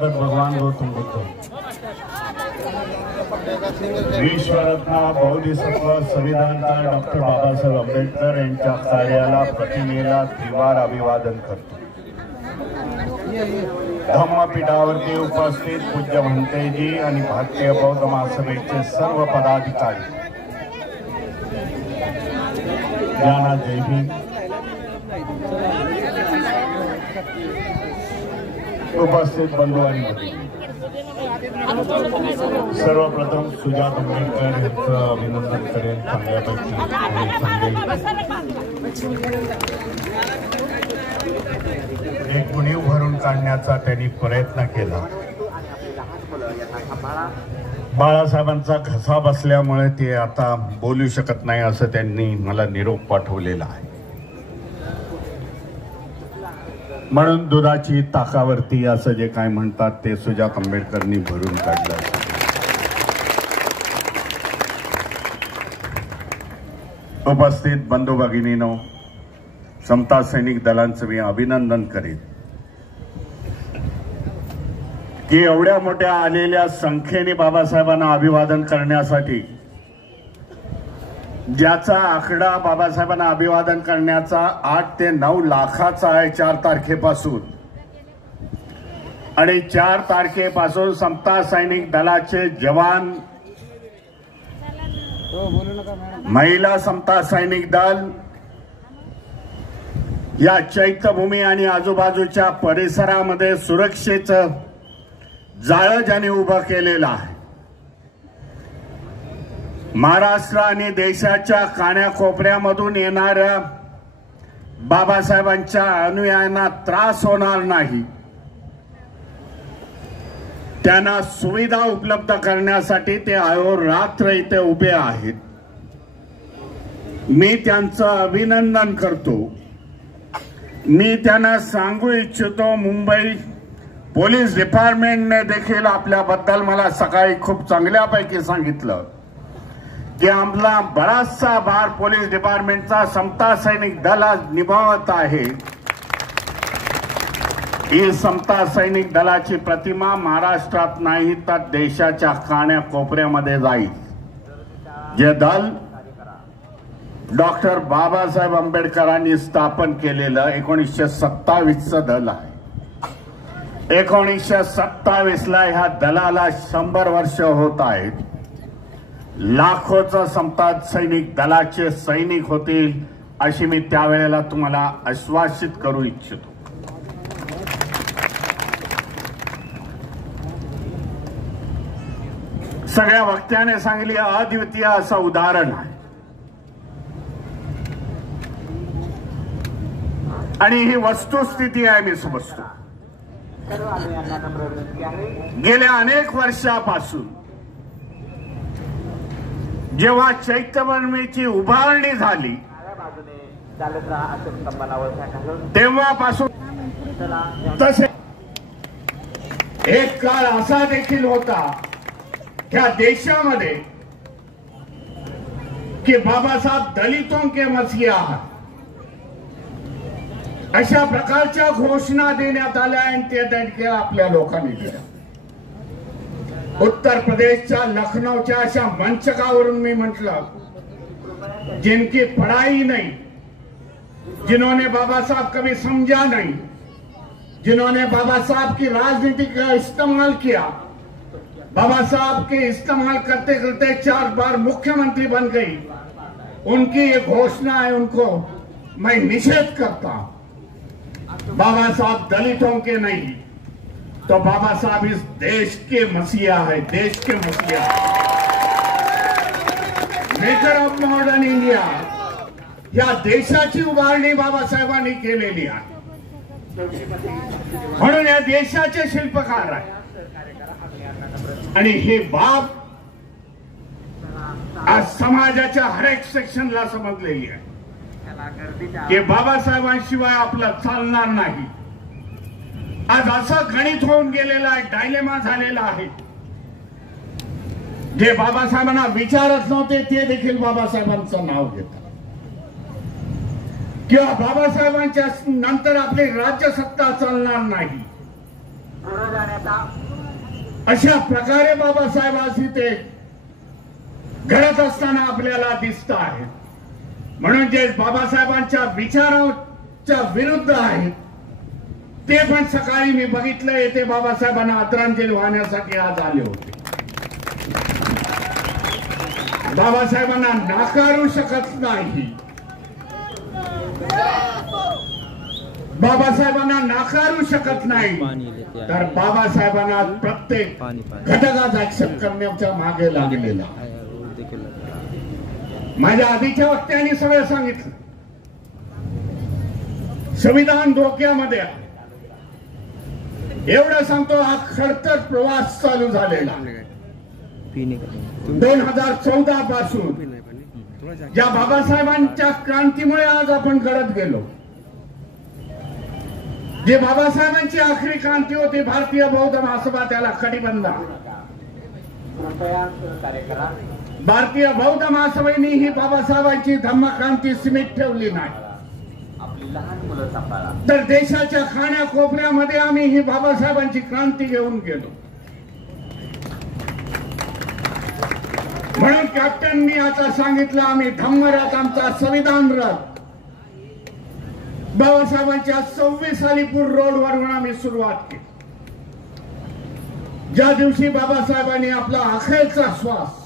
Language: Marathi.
भगवान गौतम बुद्ध विश्वरत्न बौद्धिसत्व संविधानकार डॉक्टर बाबासाहेब आंबेडकर यांच्या कार्याला प्रतिमेला त्रिवार अभिवादन करतो। धम्मपीठावरती उपस्थित पूज्य भंतेजी आणि भारतीय बौद्ध महासभेचे सर्व पदाधिकारी यांना जय भीम। उपस्थित बंधू आणि सर्वप्रथम सुजात आंबेडकर यांचं अभिनंदन करेल। चांगल्यापैकी एक उणीव भरून काढण्याचा त्यांनी प्रयत्न केला। बाळासाहेबांचा घसा बसल्यामुळे ते आता बोलू शकत नाही असं त्यांनी मला निरोप पाठवलेला आहे। म्हणून दुधाची ताकावरती असं जे काय म्हणतात ते सुजात आंबेडकरांनी भरून काढलं। उपस्थित बंधू भगिनीनो, समता सैनिक दलांचं मी अभिनंदन करेन की एवढ्या मोठ्या आलेल्या संख्येने बाबासाहेबांना अभिवादन करण्यासाठी, ज्याचा आकडा बाबासाहेबांना अभिवादन करण्याचा 8 ते 9 लाखाचा आहे 4 तारखेपासून, आणि 4 तारखेपासून समता सैनिक दलाचे जवान, महिला समता सैनिक दल या चैत्यभूमी आणि आजूबाजूच्या परिसरामध्ये सुरक्षेचं जाळं ज्याने उभं केलेलं आहे। महाराष्ट्र आणि देशाच्या कानाकोपऱ्यामधून येणाऱ्या बाबासाहेबांच्या अनुयायांना त्रास होणार नाही, त्यांना सुविधा उपलब्ध करण्यासाठी ते अहोरात्र इथे उभे आहेत। मी त्यांचं अभिनंदन करतो। मी त्यांना सांगू इच्छितो, मुंबई पोलीस डिपार्टमेंटने देखील आपल्याबद्दल मला सकाळी खूप चांगल्यापैकी सांगितलं की आम्हाला बराचसा भार पोलीस डिपार्टमेंटचा समता सैनिक दल निभावत आहे। ही समता सैनिक दलाची प्रतिमा महाराष्ट्रात नाही तर देशाच्या कानाकोपऱ्यामध्ये जाईल। जे दल डॉक्टर बाबासाहेब आंबेडकरांनी स्थापन केलेलं 1927चं दल आहे। 1927ला ह्या दलाला 100 वर्ष होत आहेत। लाखोचा समता सैनिक दलाचे सैनिक होतील अशी मी त्यावेळेला तुम्हाला आश्वासित करू इच्छितो। सगळ्या वक्त्याने सांगितले अद्वितीय असं उदाहरण आहे, आणि ही वस्तुस्थिती आहे। मी समजतो गेल्या अनेक वर्षापासून जेव्हा चैत्यभूमीची उभारणी झाली तेव्हापासून तसे एक काळ असा देखील होता क्या देशामध्ये कि बाबासाहेब दलितों के मसीहा हैं अशा प्रकारच्या घोषणा देण्यात आल्या आणि ते देखील आपल्या लोकांनी दिल्या। उत्तर प्रदेशच्या लखनौच्या अशा मंचकावरून मी म्हटलं, जिनकी पढ़ाई नहीं, जिन्होंने बाबा साहब कभी समझा नहीं, जिन्होंने बाबा साहब की राजनीति का इस्तेमाल किया, बाबा साहब के इस्तेमाल करते करते 4 बार मुख्यमंत्री बन गई, उनकी ये घोषणा है, उनको मैं निषेध करता हूं। बाबा साहब दलितों के नहीं तो बाबा साहब इस देश के मसीहा है, देश के मसीहा, मेकर ऑफ मॉडर्न इंडिया। या देशाची उभारणी बाबासाहेबांनी केलेली आहे, म्हणून या देशाचे शिल्पकार आहे। आणि हे बाब आज समाजाच्या हर एक सेक्शनला समजलेली आहे की बाबासाहेबांशिवाय आपलं चालणार नाही। आज असं गणित होऊन गेलेलं आहे, डायलेमा झालेला आहे। जे बाबासाहेबांना विचारत नव्हते ते देखील बाबासाहेबांचं नाव घेतात, किंवा बाबासाहेबांच्या नंतर आपली राज्य सत्ता चालणार नाही, अशा प्रकारे बाबासाहेब आज इथे घडत असताना आपल्याला दिसत आहे. म्हणून जे बाबासाहेबांच्या विचाराच्या विरुद्ध आहेत ते पण सकाळी मी बघितलं. येथे बाबासाहेबांना आदरांजली वाहण्यासाठी आज आले होते. बाबासाहेबांना नाकारू शकत नाही. बाबासाहेबांना नाकारू शकत नाही. तर बाबासाहेबांना प्रत्येक घटकाचा ऍक्सेप्ट करण्याच्या मागे लागलेला. माझ्या आधीच्या वक्त्यांनी सगळं सांगितलं. संविधान धोक्यामध्ये एवढं सांगतो. हा खडतर प्रवास चालू झालेला 2014 पासून ज्या बाबासाहेबांच्या क्रांतीमुळे आज आपण घडत गेलो. जे बाबासाहेबांची आखरी क्रांती होती भारतीय बौद्ध महासभा, त्याला कटिबंधा. भारतीय बौद्ध महासभेने ही बाबासाहेबांची धम्मक्रांती सीमित ठेवली नाही. तर देशाच्या कानाकोपऱ्यामध्ये आम्ही ही बाबासाहेबांची क्रांती घेऊन गेलो. म्हणून कॅप्टननी आता सांगितलं आम्ही धम्मरथ, आमचा संविधान रथ बाबासाहेबांच्या 26 अलीपूर रोडवरून आम्ही सुरुवात केली. ज्या दिवशी बाबासाहेबांनी आपला अखेरचा श्वास